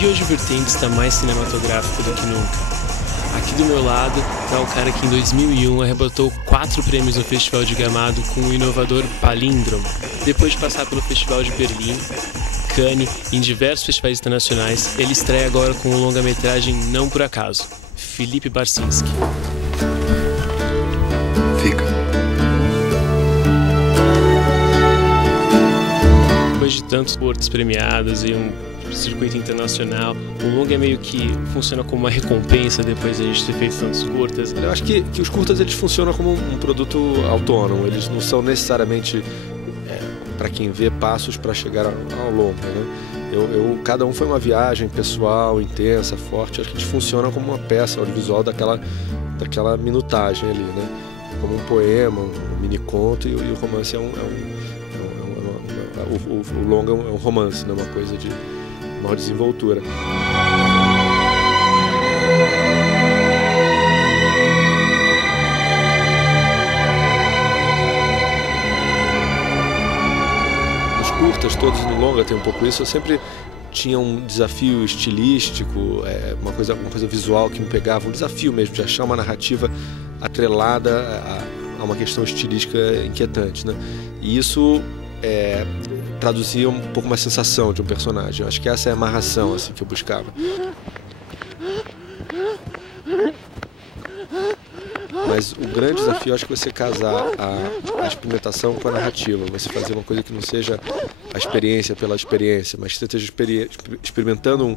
E hoje o Vertente está mais cinematográfico do que nunca. Aqui do meu lado está o cara que em 2001 arrebatou 4 prêmios no Festival de Gramado com o inovador Palíndromo. Depois de passar pelo Festival de Berlim, Cannes e em diversos festivais internacionais, ele estreia agora com o longa-metragem Não Por Acaso, Felipe Barsinski. Fica. Depois de tantos curtas premiados e um circuito internacional, o longa é meio que funciona como uma recompensa depois de a gente ter feito tantos curtas. Eu acho que os curtas eles funcionam como um produto autônomo, eles não são necessariamente para quem vê passos para chegar ao longa, né? Cada um foi uma viagem pessoal, intensa, forte. Acho que eles funcionam como uma peça audiovisual daquela minutagem ali, né? Como um poema, um mini conto, e o romance o longa é um romance, né? Uma coisa de maior desenvoltura. Os curtas, todos no longa tem um pouco isso. Eu sempre tinha um desafio estilístico, uma coisa visual que me pegava, um desafio mesmo de achar uma narrativa atrelada a uma questão estilística inquietante, né? E isso traduzia um pouco uma sensação de um personagem. Eu acho que essa é a amarração assim, que eu buscava. Mas o grande desafio, acho que é você casar a experimentação com a narrativa. Você fazer uma coisa que não seja a experiência pela experiência, mas que você esteja experimentando um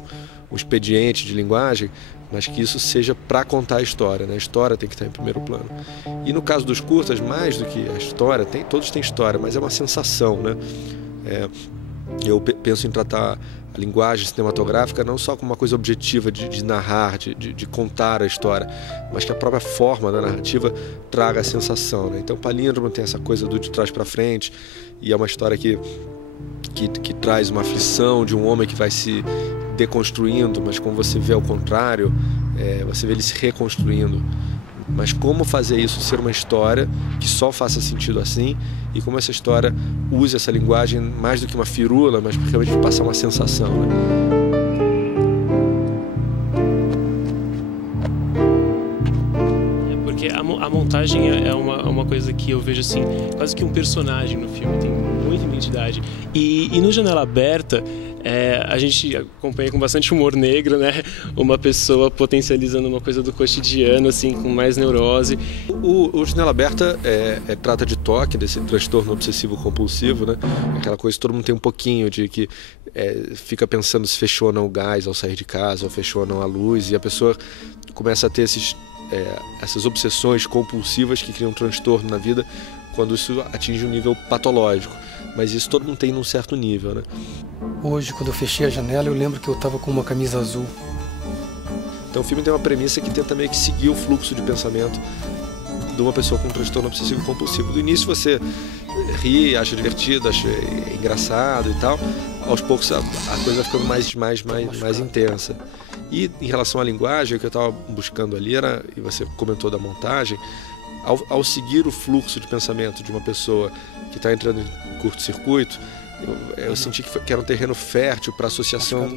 expediente de linguagem, mas que isso seja para contar a história, né? A história tem que estar em primeiro plano. E no caso dos curtas, mais do que a história, todos têm história, mas é uma sensação, né? Eu penso em tratar a linguagem cinematográfica não só como uma coisa objetiva de narrar, de contar a história, mas que a própria forma da narrativa traga a sensação, né? Então Palíndromo tem essa coisa do de trás para frente, e é uma história que traz uma aflição de um homem que vai se deconstruindo, mas como você vê ao contrário, você vê ele se reconstruindo. Mas como fazer isso ser uma história que só faça sentido assim, e como essa história use essa linguagem mais do que uma firula, mas realmente passar uma sensação, né? Porque a montagem é uma coisa que eu vejo assim, quase que um personagem no filme, tem muita identidade. E no Janela Aberta, a gente acompanha com bastante humor negro, né? Uma pessoa potencializando uma coisa do cotidiano, assim, com mais neurose. O Janela Aberta trata de toque, desse transtorno obsessivo-compulsivo, né? Aquela coisa que todo mundo tem um pouquinho de que fica pensando se fechou ou não o gás ao sair de casa, ou fechou ou não a luz, e a pessoa começa a ter essas obsessões compulsivas que criam um transtorno na vida quando isso atinge um nível patológico. Mas isso todo mundo tem num certo nível, né? Hoje, quando eu fechei a janela, eu lembro que eu estava com uma camisa azul. Então o filme tem uma premissa que tenta meio que seguir o fluxo de pensamento de uma pessoa com um transtorno obsessivo compulsivo. Do início você ri, acha divertido, acha engraçado e tal. Aos poucos a coisa vai ficando mais intensa. E em relação à linguagem, o que eu estava buscando ali era, e você comentou da montagem, ao seguir o fluxo de pensamento de uma pessoa que está entrando em curto-circuito, eu senti que era um terreno fértil para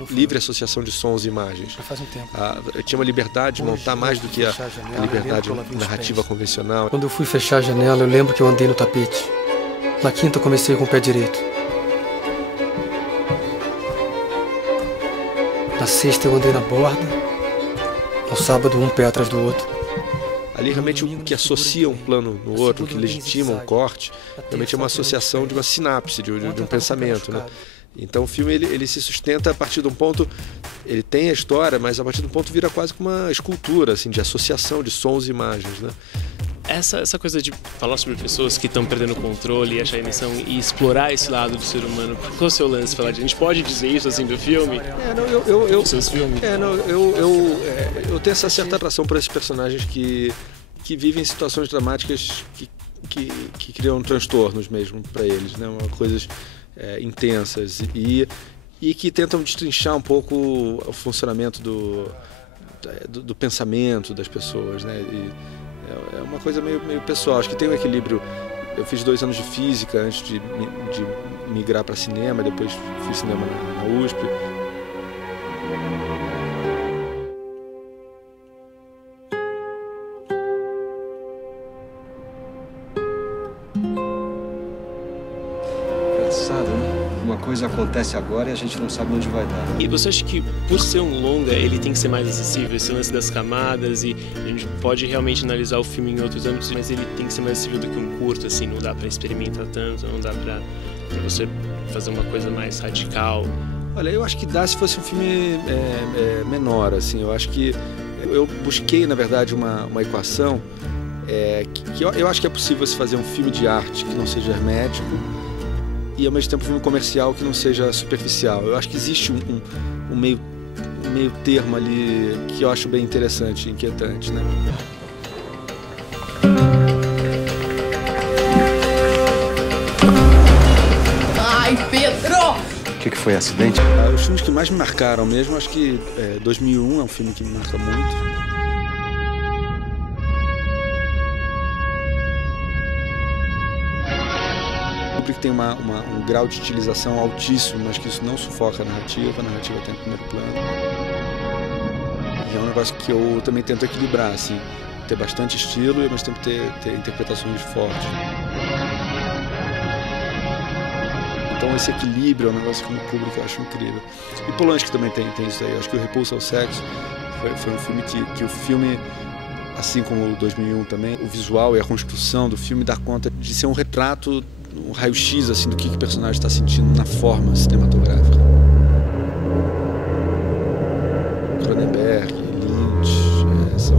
livre associação de sons e imagens. Já faz um tempo. Eu tinha uma liberdade de montar mais do que a liberdade narrativa convencional. Quando eu fui fechar a janela, eu lembro que eu andei no tapete. Na quinta eu comecei com o pé direito. Na sexta eu andei na borda. No sábado, um pé atrás do outro. Ali realmente o que associa um plano no outro, o que legitima um corte, realmente é uma associação de uma sinapse, de um pensamento, né? Então o filme ele se sustenta a partir de um ponto, ele tem a história, mas a partir de um ponto vira quase como uma escultura, assim, de associação de sons e imagens, né? Essa coisa de falar sobre pessoas que estão perdendo o controle e achar a emoção e explorar esse lado do ser humano, qual é o seu lance? A gente pode dizer isso assim do filme? Seus filmes? Eu tenho essa certa atração por esses personagens que vivem situações dramáticas que criam transtornos mesmo para eles, né? Coisas intensas e que tentam destrinchar um pouco o funcionamento do pensamento das pessoas, né? É uma coisa meio pessoal. Acho que tem um equilíbrio. Eu fiz 2 anos de física antes de migrar para cinema, depois fiz cinema na USP. Engraçado, né? Uma coisa acontece agora e a gente não sabe onde vai dar. E você acha que, por ser um longa, ele tem que ser mais acessível, esse lance das camadas, e a gente pode realmente analisar o filme em outros âmbitos, mas ele tem que ser mais acessível do que um curto, assim, não dá pra experimentar tanto, não dá pra você fazer uma coisa mais radical? Olha, eu acho que dá se fosse um filme menor, assim. Eu acho que eu busquei, na verdade, uma equação que eu acho que é possível se fazer um filme de arte que não seja hermético e, ao mesmo tempo, um filme comercial que não seja superficial. Eu acho que existe um meio termo ali que eu acho bem interessante e inquietante, né? Ai, Pedro! O que foi, acidente? Os filmes que mais me marcaram mesmo, acho que 2001 é um filme que me marca muito. Que tem um grau de utilização altíssimo, mas que isso não sufoca a narrativa tem em primeiro plano. E é um negócio que eu também tento equilibrar, assim, ter bastante estilo e ao mesmo tempo ter interpretações fortes. Então esse equilíbrio é um negócio que no Kubrick eu acho incrível. E Polanski também tem isso aí. Acho que o Repulsa ao Sexo foi um filme que o filme, assim como o 2001 também, o visual e a construção do filme dá conta de ser um retrato, um raio-x assim, do que o personagem está sentindo na forma cinematográfica. Cronenberg, Lynch, são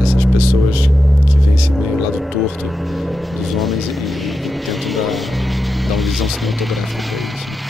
essas pessoas que veem esse meio lado torto dos homens e tentam dar uma visão cinematográfica para isso.